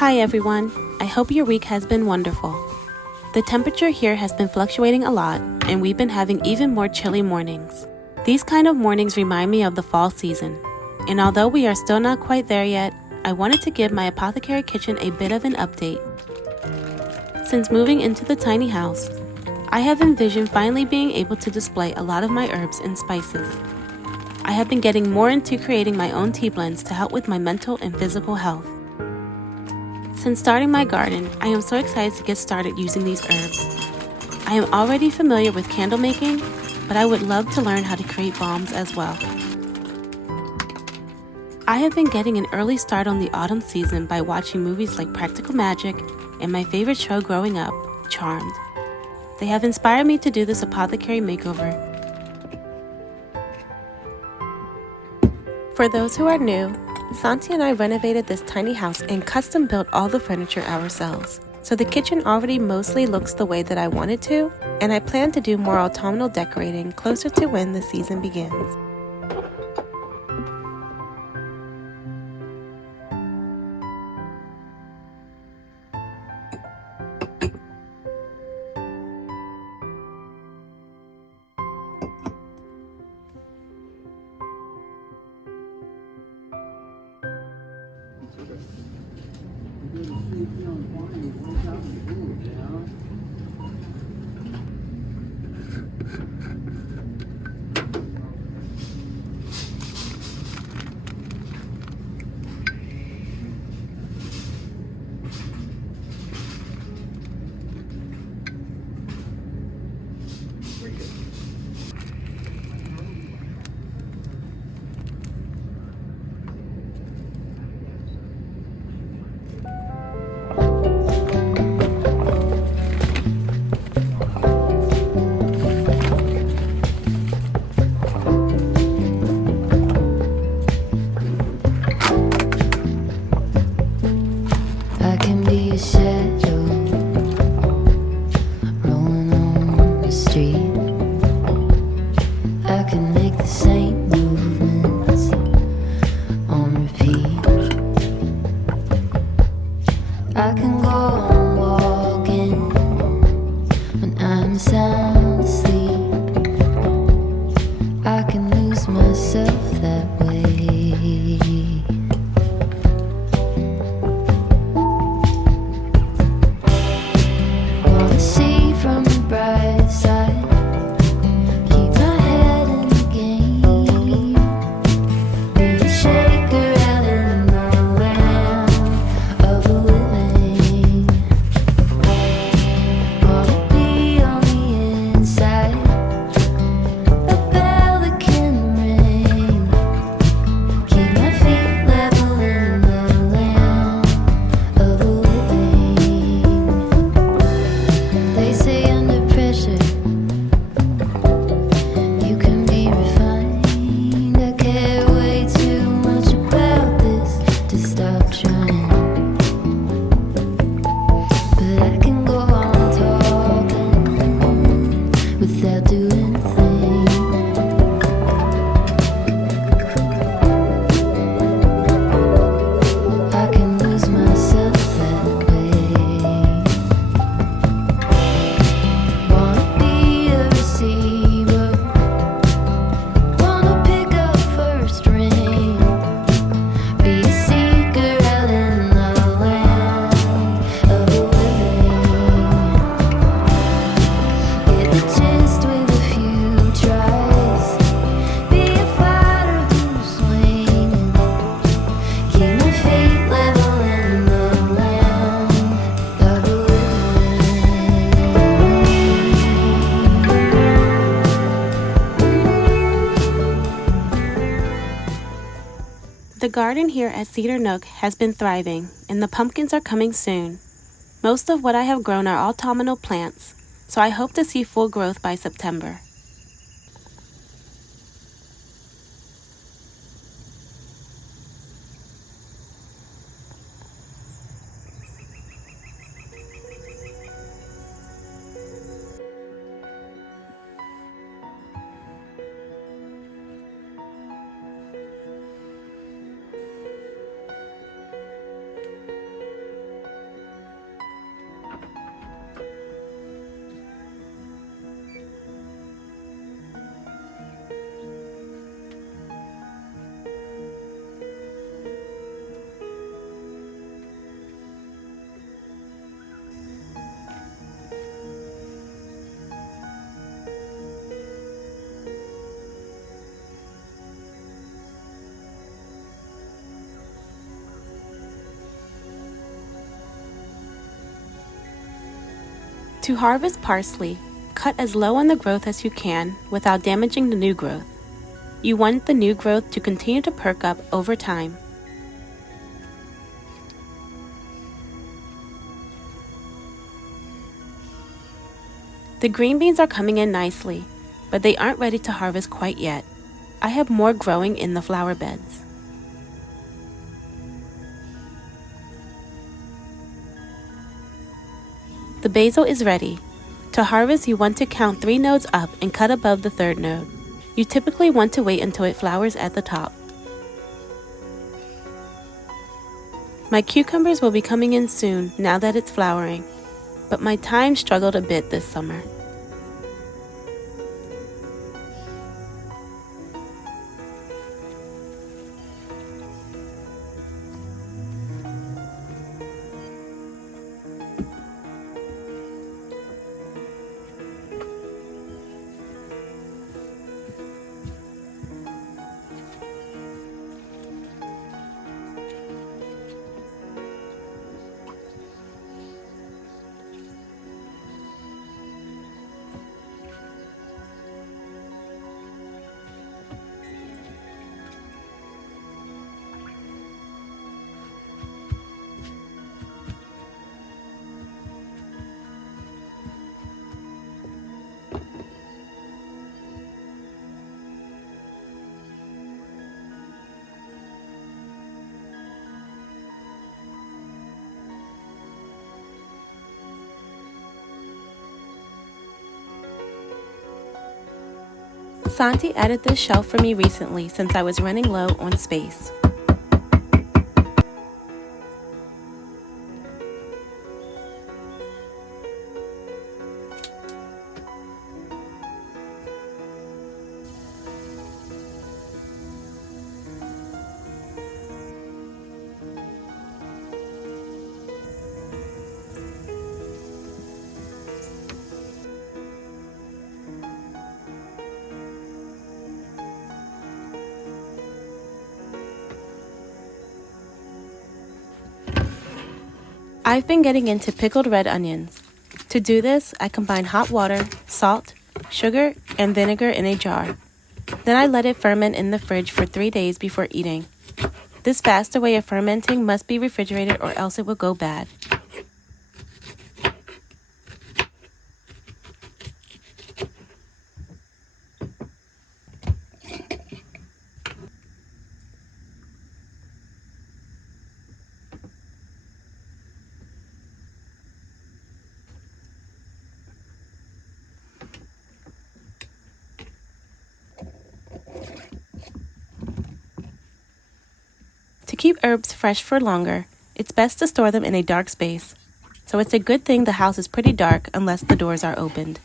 Hi everyone, I hope your week has been wonderful. The temperature here has been fluctuating a lot, and we've been having even more chilly mornings. These kind of mornings remind me of the fall season, and although we are still not quite there yet, I wanted to give my apothecary kitchen a bit of an update. Since moving into the tiny house, I have envisioned finally being able to display a lot of my herbs and spices. I have been getting more into creating my own tea blends to help with my mental and physical health. Since starting my garden, I am so excited to get started using these herbs. I am already familiar with candle making, but I would love to learn how to create balms as well. I have been getting an early start on the autumn season by watching movies like Practical Magic and my favorite show growing up, Charmed. They have inspired me to do this apothecary makeover. For those who are new, Santi and I renovated this tiny house and custom built all the furniture ourselves. So the kitchen already mostly looks the way that I wanted to, and I plan to do more autumnal decorating closer to when the season begins. I can go on walking when I'm sound asleep. I can lose myself that way. Wanna see from the bright side, keep my head in the game, be a shaker out in the land of the living. Wanna be on the inside, a bell that can ring, keep my feet level in the land of the living. They say under pressure you can be refined. I care way too much about this to stop trying, but I can go on talking without doing a thing. I can lose myself that way. Wanna be a receiver, wanna pick up first ring, be a seeker out in the land of the living. Get the gist with a few tries, be a fighter who's swinging, keep my feet level in the land of the The garden here at Cedar Nook has been thriving, and the pumpkins are coming soon. Most of what I have grown are autumnal plants, so I hope to see full growth by September. To harvest parsley, cut as low on the growth as you can without damaging the new growth. You want the new growth to continue to perk up over time. The green beans are coming in nicely, but they aren't ready to harvest quite yet. I have more growing in the flower beds. The basil is ready. To harvest, you want to count 3 nodes up and cut above the 3rd node. You typically want to wait until it flowers at the top. My cucumbers will be coming in soon now that it's flowering, but my thyme struggled a bit this summer. Santi added this shelf for me recently since I was running low on space. I've been getting into pickled red onions. To do this, I combine hot water, salt, sugar, and vinegar in a jar. Then I let it ferment in the fridge for 3 days before eating. This faster way of fermenting must be refrigerated or else it will go bad. To keep herbs fresh for longer, it's best to store them in a dark space. So it's a good thing the house is pretty dark unless the doors are opened.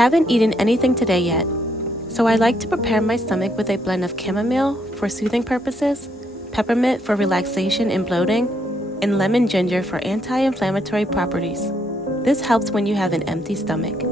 haven't eaten anything today yet, so I like to prepare my stomach with a blend of chamomile for soothing purposes, peppermint for relaxation and bloating, and lemon ginger for anti-inflammatory properties. This helps when you have an empty stomach.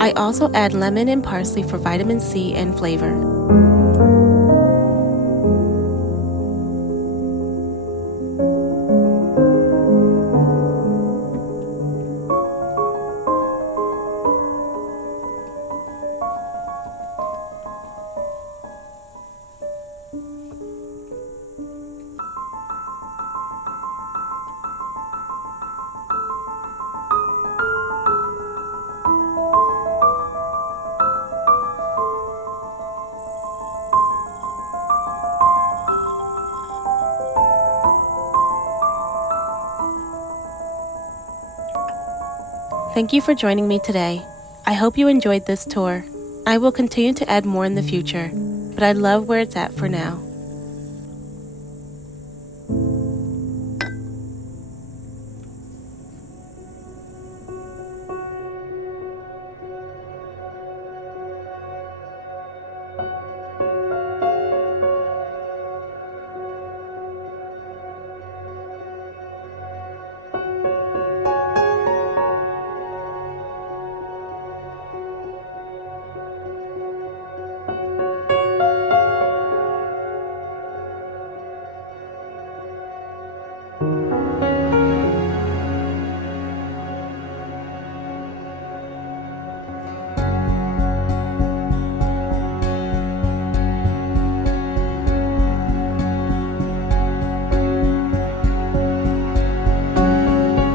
I also add lemon and parsley for vitamin C and flavor. Thank you for joining me today. I hope you enjoyed this tour. I will continue to add more in the future, but I love where it's at for now.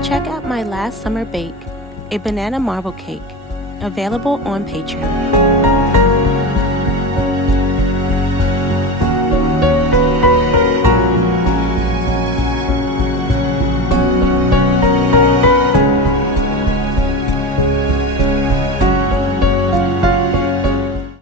Check out my last summer bake, a banana marble cake, available on Patreon.